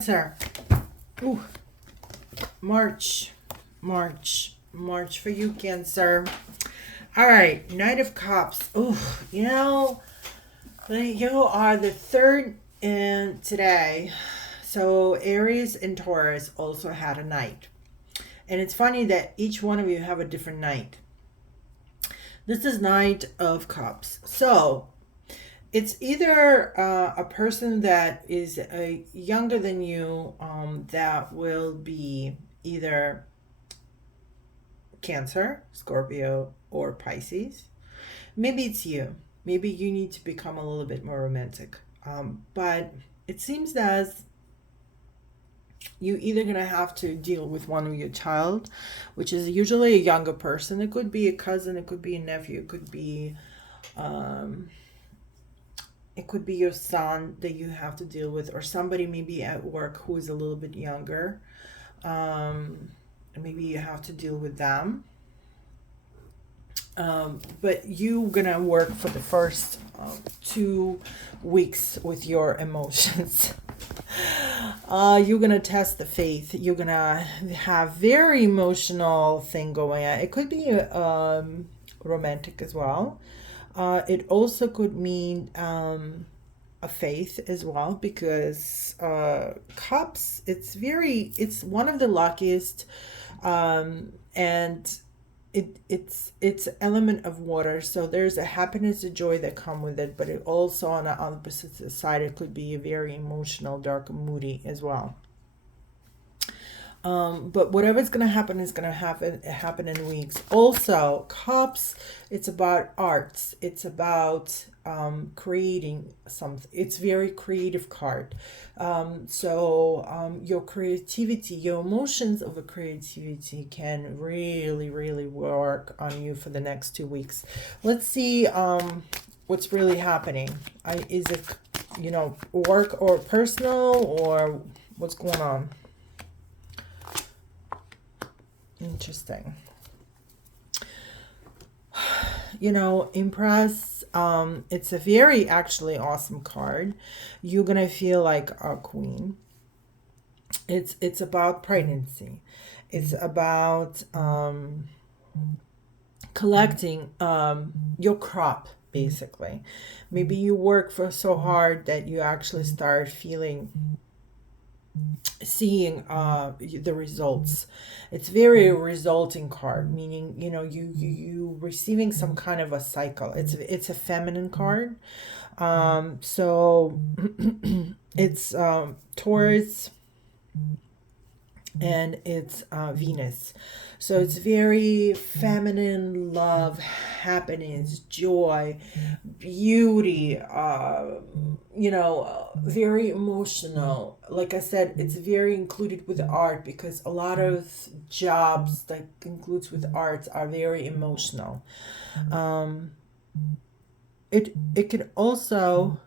Cancer. Ooh, March for you, Cancer. All right, Knight of Cups. Ooh, you are the third in today. So Aries and Taurus also had a night, and it's funny that each one of you have a different night. This is Knight of Cups. So it's either a person that is younger than you that will be either Cancer, Scorpio, or Pisces. Maybe it's you. Maybe you need to become a little bit more romantic. But it seems that you either gonna have to deal with one of your child, which is usually a younger person. It could be a cousin, it could be a nephew, um, it could be your son that you have to deal with, or somebody maybe at work who is a little bit younger. Maybe you have to deal with them. But you gonna work for the first 2 weeks with your emotions. You're gonna test the faith. You're gonna have very emotional thing going on. It could be romantic as well. It also could mean a faith as well, because cups, it's one of the luckiest, and it's element of water, so there's a happiness, a joy that come with it, but it also on the opposite side, it could be very emotional, dark, and moody as well. But whatever's gonna happen is gonna happen in weeks. Also, cups, it's about arts. It's about creating something. It's very creative card. Your creativity, your emotions of a creativity can really, really work on you for the next 2 weeks. Let's see what's really happening. Is it, work or personal, or what's going on? Interesting. Impress. It's a very actually awesome card. You're gonna feel like a queen. It's about pregnancy. It's about collecting your crop, basically. Maybe you work for so hard that you actually start seeing the results. It's very resulting card, meaning you receiving some kind of a cycle. It's a feminine card. So it's Taurus, and it's Venus. So it's very feminine, love, happiness, joy, beauty, very emotional. Like I said, it's very included with art, because a lot of jobs that includes with arts are very emotional. Um, it can also,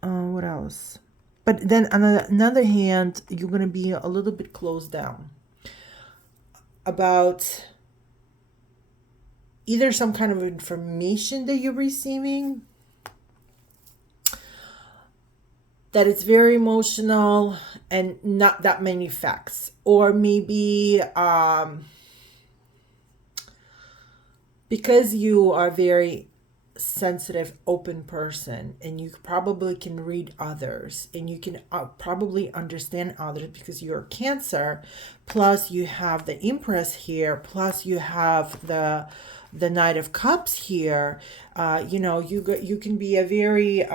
what else? But then on the another hand, you're gonna be a little bit closed down about either some kind of information that you're receiving that it's very emotional and not that many facts, or maybe because you are very sensitive, open person, and you probably can read others, and you can probably understand others, because you're Cancer, plus you have the Empress here, plus you have the Knight of Cups here. You can be a very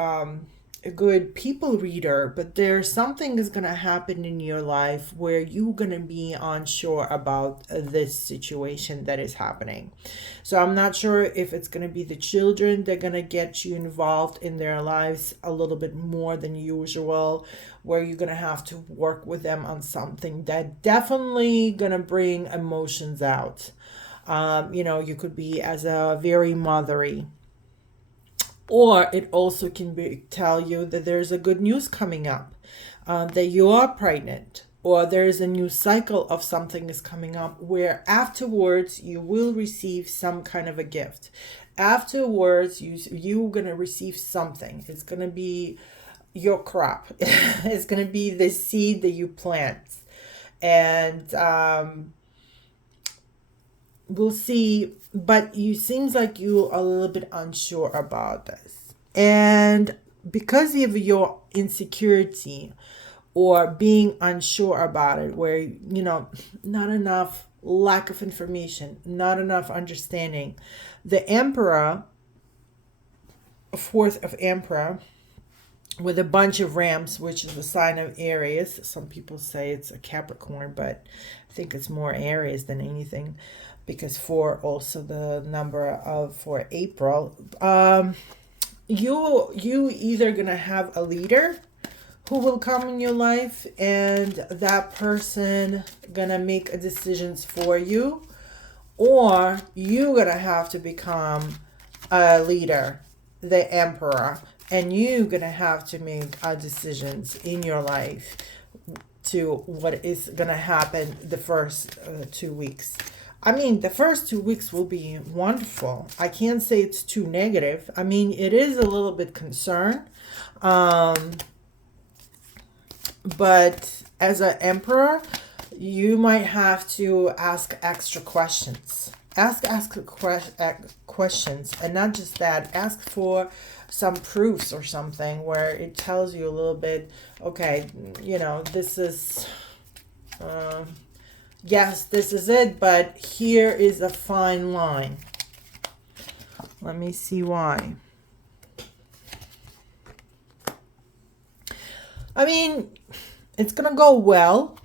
a good people reader, but there's something is going to happen in your life where you're going to be unsure about this situation that is happening. So I'm not sure if it's going to be the children, they're going to get you involved in their lives a little bit more than usual, where you're going to have to work with them on something that definitely going to bring emotions out. You could be as a very mothery, or it also can tell you that there's a good news coming up, that you are pregnant, or there is a new cycle of something is coming up, where afterwards you will receive some kind of a gift. Afterwards, you're gonna receive something. It's gonna be your crop. It's going to be the seed that you plant. And we'll see. But you seems like you are a little bit unsure about this. And because of your insecurity or being unsure about it, where, not enough lack of information, not enough understanding, the Emperor, fourth of Emperor, with a bunch of rams, which is the sign of Aries. Some people say it's a Capricorn, but I think it's more Aries than anything, because four also the number of for April. You either gonna have a leader who will come in your life, and that person gonna make decisions for you, or you gonna have to become a leader, the Emperor, and you gonna have to make decisions in your life to what is gonna happen the first 2 weeks. I mean, the first 2 weeks will be wonderful. I can't say it's too negative. I mean, it is a little bit concerned. But as an emperor, you might have to ask extra questions. Ask questions, and not just that. Ask for some proofs or something where it tells you a little bit. Okay, this is. Yes, this is it, but here is a fine line. Let me see why. I mean, it's gonna go well.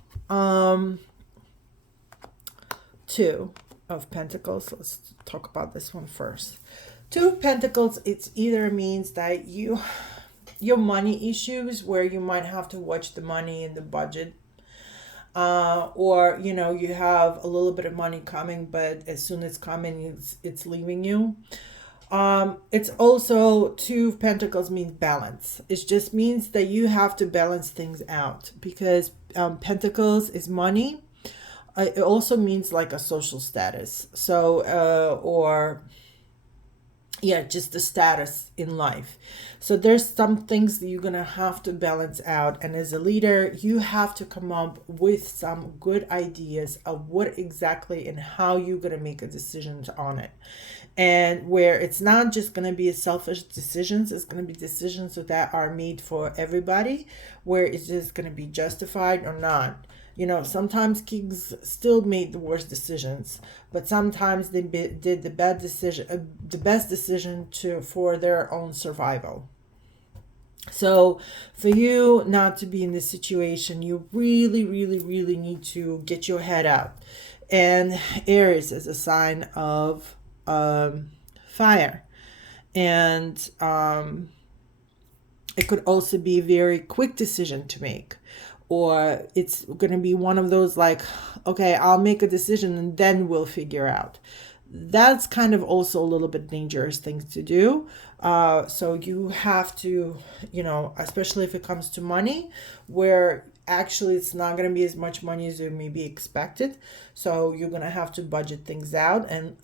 Two of Pentacles. Let's talk about this one first. Two of Pentacles, it's either means that your money issues, where you might have to watch the money in the budget, or you have a little bit of money coming, but as soon as it's coming, it's leaving you. It's also Two of Pentacles means balance. It just means that you have to balance things out, because Pentacles is money. It also means like a social status. So, just the status in life. So there's some things that you're going to have to balance out. And as a leader, you have to come up with some good ideas of what exactly and how you're going to make a decision on it. And where it's not just going to be a selfish decisions, it's going to be decisions that are made for everybody, where it's just going to be justified or not. Sometimes kings still made the worst decisions, but sometimes they did the best decision for their own survival. So for you not to be in this situation, you really, really, really need to get your head out. And Aries is a sign of fire, and it could also be a very quick decision to make. Or it's going to be one of those like, okay, I'll make a decision and then we'll figure out. That's kind of also a little bit dangerous thing to do. So you have to, especially if it comes to money, where actually it's not going to be as much money as you may be expected. So you're going to have to budget things out and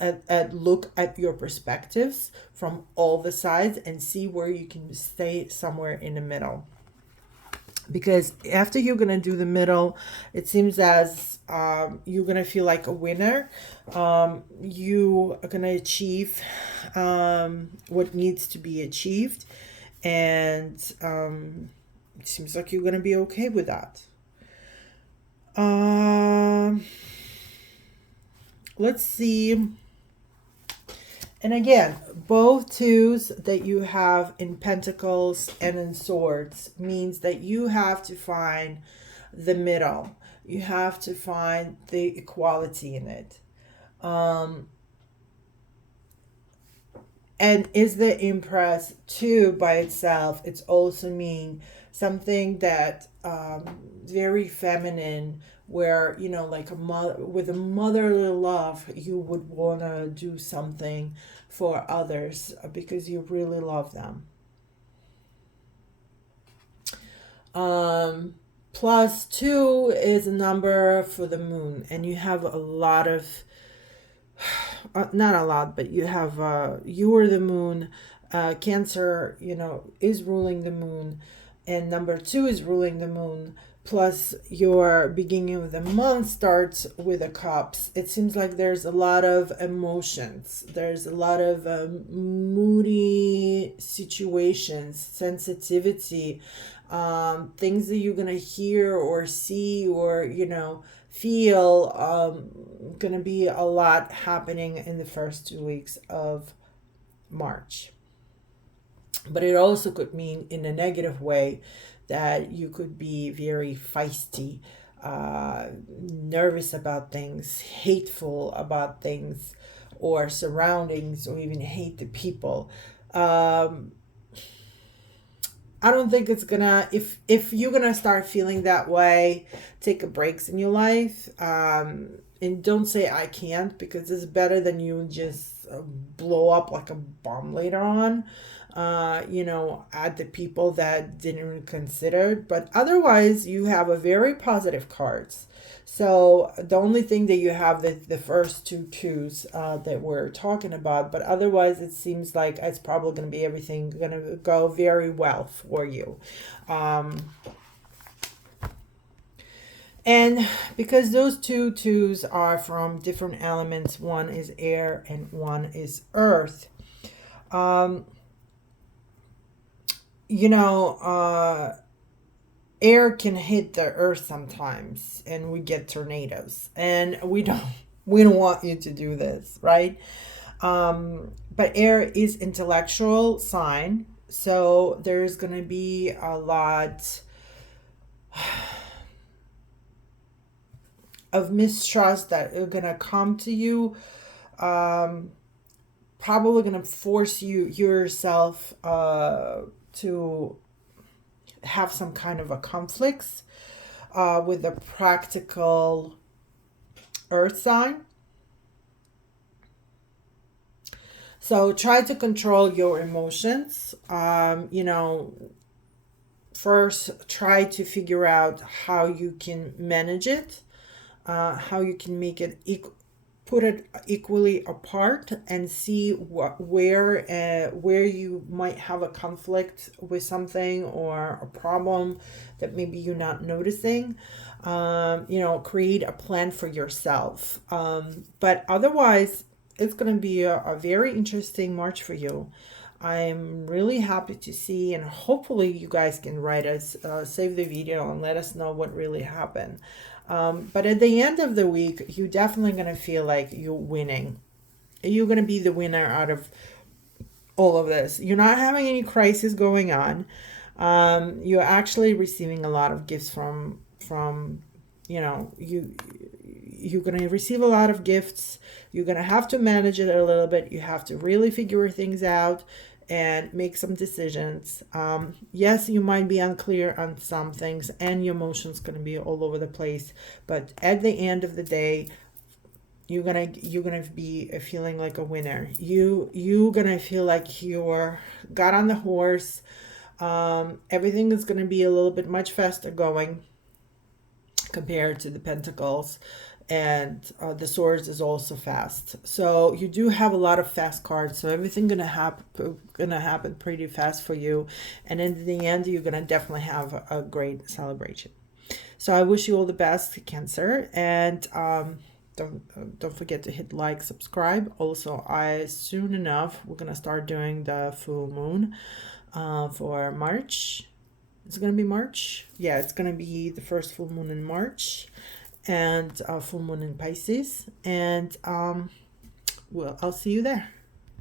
look at your perspectives from all the sides and see where you can stay somewhere in the middle. Because after you're going to do the middle, it seems as you're going to feel like a winner. You are going to achieve what needs to be achieved. And it seems like you're going to be okay with that. Let's see. And again, both twos that you have in Pentacles and in Swords means that you have to find the middle. You have to find the equality in it. And is the Empress two by itself, it's also mean something that very feminine, where like a mother, with a motherly love, you would want to do something for others because you really love them. +2 is a number for the moon, and you have a lot of not a lot, but you have you are the moon. Cancer is ruling the moon. and number 2 is ruling the moon. Plus, your beginning of the month starts with the cups. It seems like there's a lot of emotions. There's a lot of moody situations, sensitivity, things that you're going to hear or see or, feel. Going to be a lot happening in the first 2 weeks of March. But it also could mean in a negative way that you could be very feisty, nervous about things, hateful about things or surroundings, or even hate the people. I don't think it's gonna, if you're gonna start feeling that way, take a breaks in your life. And don't say I can't, because it's better than you just blow up like a bomb later on, at the people that didn't even consider. But otherwise, you have a very positive cards. So the only thing that you have the first two twos that we're talking about, but otherwise it seems like it's probably going to be everything going to go very well for you. And because those two twos are from different elements, one is air and one is earth. Air can hit the earth sometimes and we get tornadoes, and we don't want you to do this, right? But air is intellectual sign, so there's going to be a lot of mistrust that are going to come to you, probably going to force you yourself to have some kind of a conflicts with a practical earth sign. So try to control your emotions. First try to figure out how you can manage it, how you can make it put it equally apart, and see where you might have a conflict with something or a problem that maybe you're not noticing. Create a plan for yourself. But otherwise, it's going to be a very interesting March for you. I'm really happy to see, and hopefully you guys can write us, save the video and let us know what really happened. But at the end of the week, you're definitely going to feel like you're winning. You're going to be the winner out of all of this. You're not having any crisis going on. You're actually receiving a lot of gifts from you're going to receive a lot of gifts. You're going to have to manage it a little bit. You have to really figure things out and make some decisions. Yes, you might be unclear on some things, and your emotions going to be all over the place. But at the end of the day, you're gonna be feeling like a winner. You're gonna feel like you're got on the horse. Everything is gonna be a little bit much faster going compared to the Pentacles. And the Swords is also fast. So you do have a lot of fast cards. So everything gonna happen pretty fast for you. And in the end, you're gonna definitely have a great celebration. So I wish you all the best, Cancer. And don't forget to hit like, subscribe. Also, soon enough we're gonna start doing the full moon for March. It's gonna be March. Yeah, it's gonna be the first full moon in March. And full moon in Pisces, and I'll see you there.